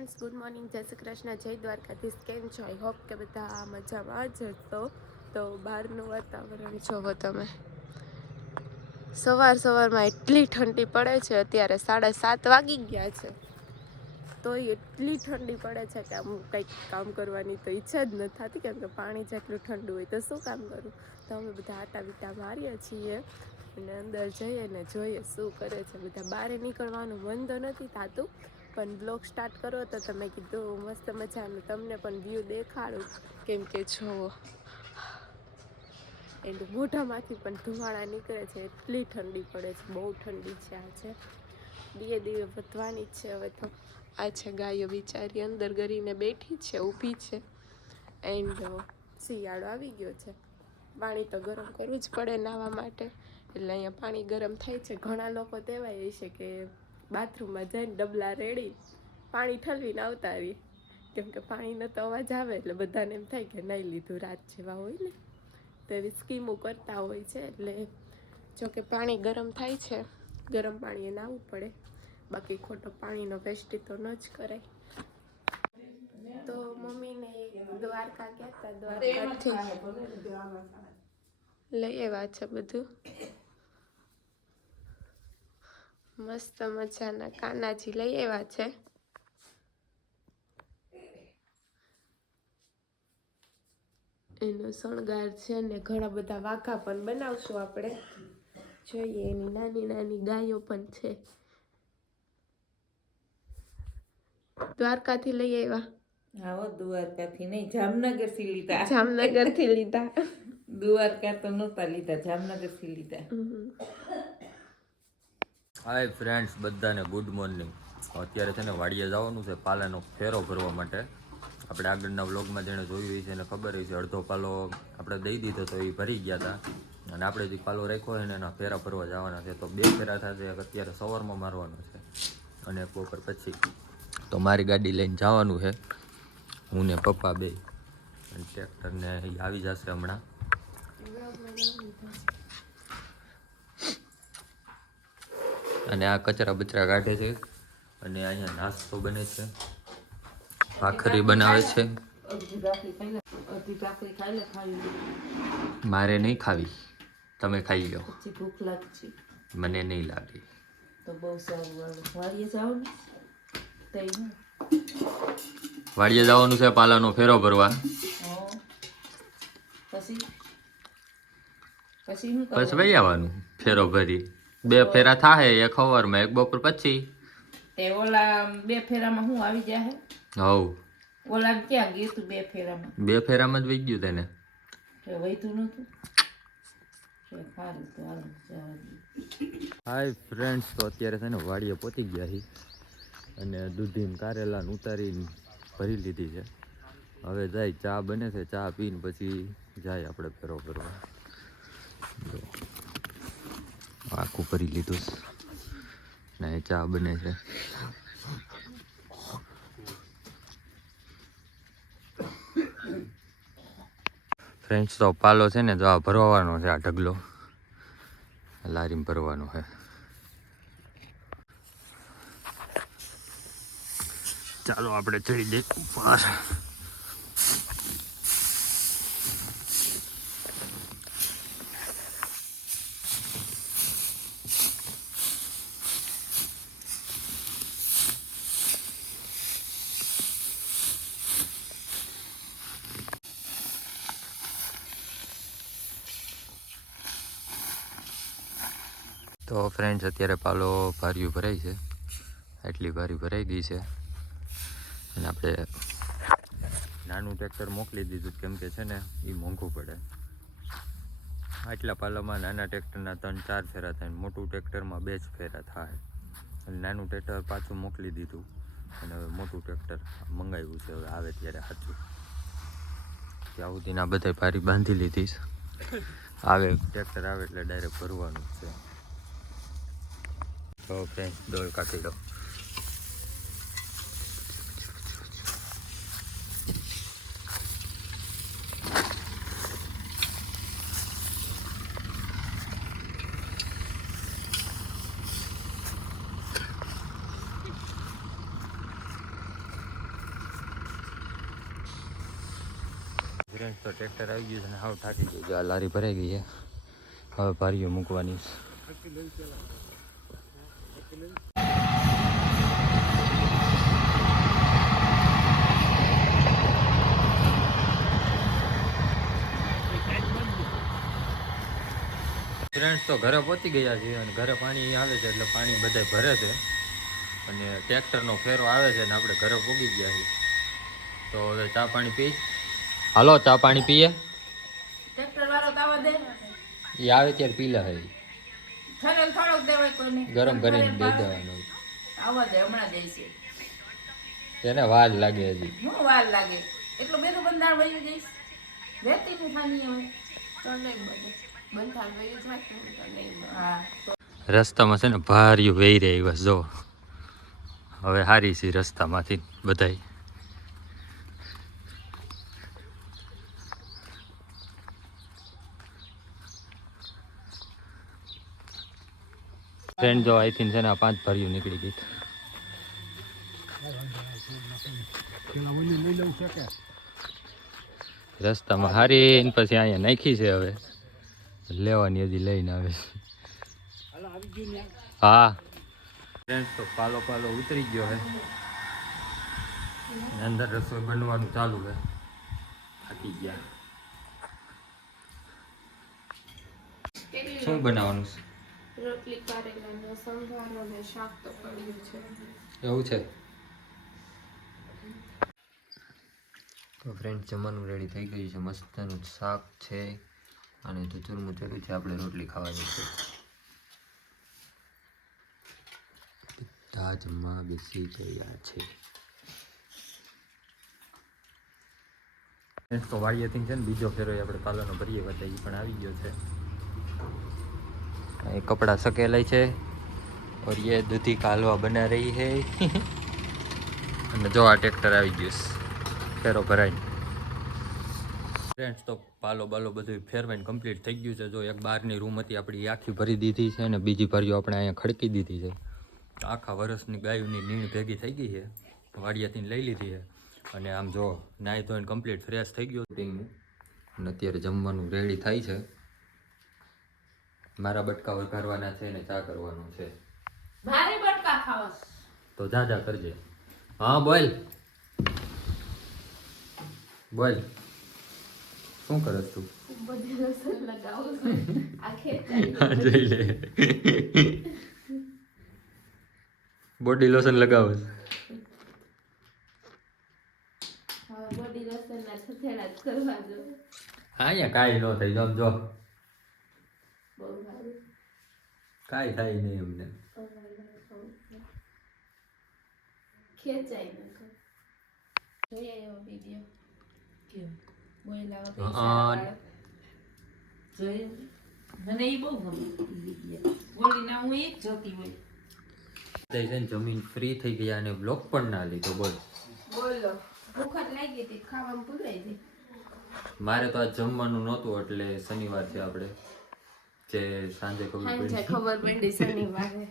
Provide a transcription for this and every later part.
Friends, good morning, જય શ્રી કૃષ્ણ, જય દ્વારકાધીશ. કેમ છો? આઈ હોપ કે બધા મજામાં જ હશો. તો બહારનું વાતાવરણ જોવો તમે. સવારમાં એટલી ઠંડી પડે છે. અત્યારે 7:30 વાગી ગયા છે, તો એટલી ઠંડી પડે છે કે આમ કંઈક કામ કરવાની તો ઈચ્છા જ ન થતી, કેમ કે પાણી જેટલું ઠંડુ હોય તો શું કામ કરું. તો અમે બધા આટા બીટા મારીએ છીએ અને અંદર જઈએ ને જોઈએ શું કરે છે બધા. બહાર નીકળવાનું મન તો નથી થતું, પણ બ્લોગ સ્ટાર્ટ કરો તો તમે કીધું મસ્ત મજાનું તમને પણ વ્યૂ દેખાડું, કેમ કે જુઓ એનું મોઢામાંથી પણ ધુમાડા નીકળે છે. એટલી ઠંડી પડે છે, બહુ ઠંડી છે. આજે ધીરે વધવાની જ છે. હવે તો આ છે ગાયો બિચારી અંદર ગરીને બેઠી છે, ઊભી છે. એન્ડ શિયાળો આવી ગયો છે. પાણી તો ગરમ કરવું જ પડે નાહવા માટે, એટલે અહીંયા પાણી ગરમ થાય છે. ઘણા લોકો તેવાય છે કે બાથરૂમમાં જઈને ડબલા રેડી પાણી ઠલવીને આવતા રહી, કેમ કે પાણીનો તો અવાજ આવે એટલે બધાને એમ થાય કે નાહી લીધું રાત જેવા હોય ને, તો એવી સ્કીમો કરતા હોય છે. એટલે જોકે પાણી ગરમ થાય છે, ગરમ પાણીએ નાહવું પડે, બાકી ખોટો પાણીનો વેસ્ટ તો ન જ કરાય. તો મમ્મીને દ્વારકા ગયા હતા, દ્વારકાથી લઈ આવ્યા છે બધું. મસ્ત મજાના કાનાજી લઈ આવ્યા છે. એનો શણગાર છે ને ઘણા બધા વાઘા પણ બનાવશું આપણે. જોઈએ, એની નાની નાની ગાયો પણ છે. દ્વારકાથી લઈ આવ્યા. હા, દ્વારકાથી નહીં, જામનગરથી લીધા. જામનગરથી લીધા. દ્વારકા તો નહોતા લીધા, જામનગરથી લીધા. હાય ફ્રેન્ડ્સ, બધાને ગુડ મોર્નિંગ. અત્યારે છે ને વાડીએ જવાનું છે પાલાનો ફેરો ભરવા માટે. આપણે આગળના વ્લોગમાં જેણે જોયું હોય છે એને ખબર હોય છે, અડધો પાલો આપણે દઈ દીધો તો એ ભરી ગયા હતા, અને આપણે જે પાલો રાખ્યો હોય ને એના ફેરા ભરવા જવાના છે. તો 2 ફેરા થશે, અત્યારે સવારમાં મારવાનો છે અને બપોર પછી. તો મારી ગાડી લઈને જવાનું છે, હું ને પપ્પા બે, અને ટ્રેક્ટરને આવી જશે હમણાં. અને આ કચરા બચરા કાઢે છે, અને અહીંયા નાસ્તો બને છે, ભાખરી બનાવે છે. મારે નહીં ખાવી, તમે ખાઈ લો. ભૂખ લાગશે, મને નહીં લાગે. તો બહુ સારું. વાડીએ જવાનું વાડીએ જવાનું છે પાલાનો ફેરો ભરવા. પછી ભાઈ આવવાનું ફેરો ભરી. 2 ફેરા થાય, એક સવારમાં એક બપોર પછી. તે ઓલા 2 ફેરામાં હું આવી જાય? હવ, ઓલા ક્યાં ગયું તું 2 ફેરામાં? 2 ફેરામાં જ વહી ગયું તેને. વહીતું નતું. હાય ફ્રેન્ડ્સ, તો અત્યારે છે ને વાડીએ પહોંચી ગયા છીએ, અને દૂધીને કારેલાને ઉતારીને ભરી લીધી છે. હવે જાય ચા બને છે, ચા પીને પછી જાય આપણે ફેરો ભરવા. આખું ભરી લીધું ને ચા બને છે. ફ્રેન્ડ્સ, તો પાલો છે ને તો આ ભરવાનો છે, આ ઢગલો લારીમાં ભરવાનો છે. ચાલો આપણે ચડી જઈએ ઉપર. તો ફ્રેન્ડ્સ, અત્યારે પાલો ભાર્યું ભરાય છે, એટલી ભારી ભરાઈ ગઈ છે, અને આપણે નાનું ટ્રેક્ટર મોકલી દીધું, કેમ કે છે ને એ મોંઘું પડે. આટલા પાલામાં નાના ટ્રેક્ટરના 3-4 ફેરા થાય, મોટું ટ્રેક્ટરમાં 2 જ ફેરા થાય. અને નાનું ટ્રેક્ટર પાછું મોકલી દીધું, અને હવે મોટું ટ્રેક્ટર મંગાવ્યું છે. હવે આવે ત્યારે સાચું. ત્યાં સુધીના બધા ભારી બાંધી લીધી. આવે ટ્રેક્ટર આવે એટલે ડાયરેક્ટ ભરવાનું છે. ઓકે, ડોલ કાઢી લો. ફ્રેન્ડ્સ તો ટ્રેક્ટર આવી ગયું છે અને હાવ થાકી ગયું છે. આ લારી ભરાઈ ગઈ છે, હવે ભારીઓ મૂકવાની છે. ફ્રેન્ડ્સ તો ઘરે પહોંચી ગયા છે અને ઘરે પાણી આવે છે એટલે પાણી બધા ભરે છે અને ટ્રેક્ટરનો ફેરો આવે છે ને આપણે ઘરે પહોંચી ગયા છીએ. તો હવે ચા પાણી પી. હાલો ચા પાણી પીએ. ટ્રેક્ટર વાળો કાવા દે એ આવે ત્યારે પી લે. ઠરેલ થોડોક દેવાય કોઈને ગરમ કરીને દઈ દેવાનો. આવવા દે હમણાં દે છે. એને વાર લાગે હજી. હું વાર લાગે એટલું બધું બંધાણ વહી જઈશ રહેતી નું ખાની હવે તો નહીં બને બંધાણ વયું જાય તો નહીં બને. હા રસ્તામાં છે ને ભાર્યું વહી રહી બસ જો. હવે હારી છે રસ્તામાંથી બધાય. ફ્રેન્ડ જો આઈ થિંક છે ને આ 5 ભાર્યું નીકળી ગઈ. રસ્તામાં હારી ને પછી અહીંયા નાખી છે. હવે લેવાની હજી લઈને આવે છે. હા ફ્રેન્ડ્સ તો પાલો પાલો ઉતરી ગયો છે. અંદર રસોઈ બનવાનું ચાલુ છે. થાકી ગયા. શું બનાવવાનું છે? રોટલી કારેલાનો સંભારો ને શાક તો પડ્યું છે. એવું છે. તો ફ્રેન્ડ જમવાનું રેડી થઈ ગયું છે. મસ્તનું શાક છે અને તો ચૂરમું ચડ્યું છે. આપણે રોટલી ખાવાની છે. બધા જમવા બેસી ગયા છે. ફ્રેન્ડ્સ તો વાડીએથી છે ને બીજો ફેરો આપણે પાલાનો ભરીએ હતા એ પણ આવી ગયો છે. ये कपड़ा सकेला है और ये दूधी का हलवा बना रही है. અને જો આ ટ્રેક્ટર આવી ગયું ફેરો ભરાઈ. ફ્રેન્ડ્સ તો પાલો બાલો બધું ફેરવાઈને કમ્પ્લીટ થઈ ગયું છે. જો એક બહારની રૂમ હતી આપણી આખી ભરી દીધી છે અને બીજી ભરીઓ આપણે અહીંયા ખડકી દીધી છે. આખા વર્ષની ગાયોની નીણ ભેગી થઈ ગઈ છે. વાડિયાથી લઈ લીધી છે અને આમ જો નાહી ધોઈને કમ્પ્લીટ ફ્રેશ થઈ ગયો. અને અત્યારે જમવાનું રેડી થાય છે. મારા બટકા વઘારવાના છે ને ચા કરવાનું છે. ભારે બટકા ખાવા તો જા કરજે. હા બોલ બોલ શું કરસ તું? બધી રસોઈ લગાવું છું. આ ખેંચાઈ હા જોઈ લે. બોડી લોશન લગાવો. હવે બોડી લોશનના છથેડા જ કરવા જો. હા અહીંયા કાંઈ ન થાય. જો જો બહુ સારું. કાંઈ થાય નહીં અમને. ખેંચાઈ ન કર. જોઈએ એવો વિડીયો. કેમ બોયલા હા. વગર જોઈ મને એ બહુ ગમે બોલી ના હું એક જોતી હોય. છે ને જમીન ફ્રી થઈ ગયા અને બ્લોક પણ ના લીધો. બોલ બોલો ભૂખ જ લાગી હતી ખાવામાં ભૂલાઈ ગઈ. મારે તો આ જમવાનું નહોતું એટલે શનિવાર છે આપણે જે સાંજે ખબર સાંજે પડી. ખબર પડી શનિવારે.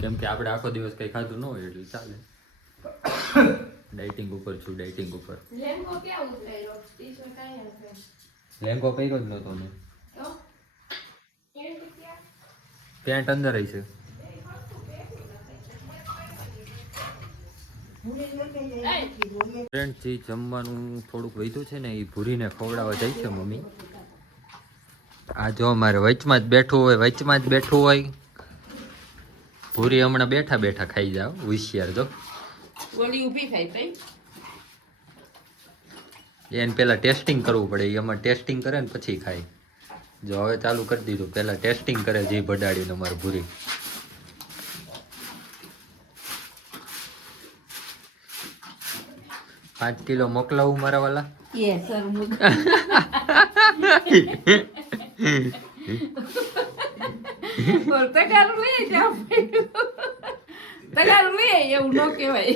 કેમ કે આપણે આખો દિવસ કંઈ ખાધું ન હોય એટલે ચાલે. ડાયટિંગ ઉપર છું ડાયટિંગ ઉપર. લેંગો ક્યાં ઉતાર્યો? ટી-શર્ટ અહીંયા છે. લેંગો પહેર્યો જ નહોતો મેં. તો પેન્ટ ક્યાં? પેન્ટ અંદર રહી છે. ફ્રેન્ડ જે જમવાનું થોડુંક વધ્યું છે ને એ ભૂરીને ખવડાવવા જાય છે મમ્મી. આ જો અમારે વચમાં જ બેઠું હોય ભૂરી હમણાં બેઠા બેઠા ખાઈ જાવ. હોશિયાર જો. બોલી ઊભી થાય તઈ એને પેલા ટેસ્ટિંગ કરવું પડે. એમાં ટેસ્ટિંગ કરે ને પછી ખાય. જો હવે ચાલુ કરી દીધું. પેલા ટેસ્ટિંગ કરે જીભ અડાડીને અમારે ભૂરી. 5 કિલો મોકલાવું મારા વાલા. એ સર મુક બોલ તગાર લે જાવ તગાર લે એવું ન કહેવાય.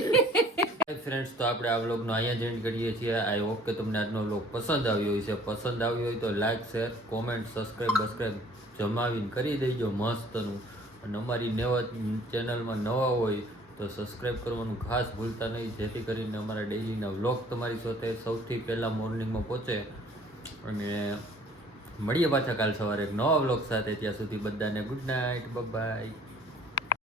ફ્રેન્ડ્સ તો આપણે આ વ્લોગનો અહીંયા જ એન્ડ કરીએ છીએ. આઈ હોપ કે તમને આજનો વ્લોગ પસંદ આવ્યો હશે. પસંદ આવ્યો હોય તો લાઈક શેર કોમેન્ટ સબસ્ક્રાઈબ જમાવીને કરી દેજો મસ્તનું. અને અમારી ચેનલમાં નવા હોય તો સબસ્ક્રાઈબ કરવાનું ખાસ ભૂલતા નહીં જેથી કરીને અમારા ડેઈલીના વ્લોગ તમારી સાથે સૌથી પહેલાં મોર્નિંગમાં પહોંચે અને મળીએ પાછા કાલ સવારે એક નવા વ્લોગ સાથે. ત્યાં સુધી બધાને ગુડ નાઇટ, બાય.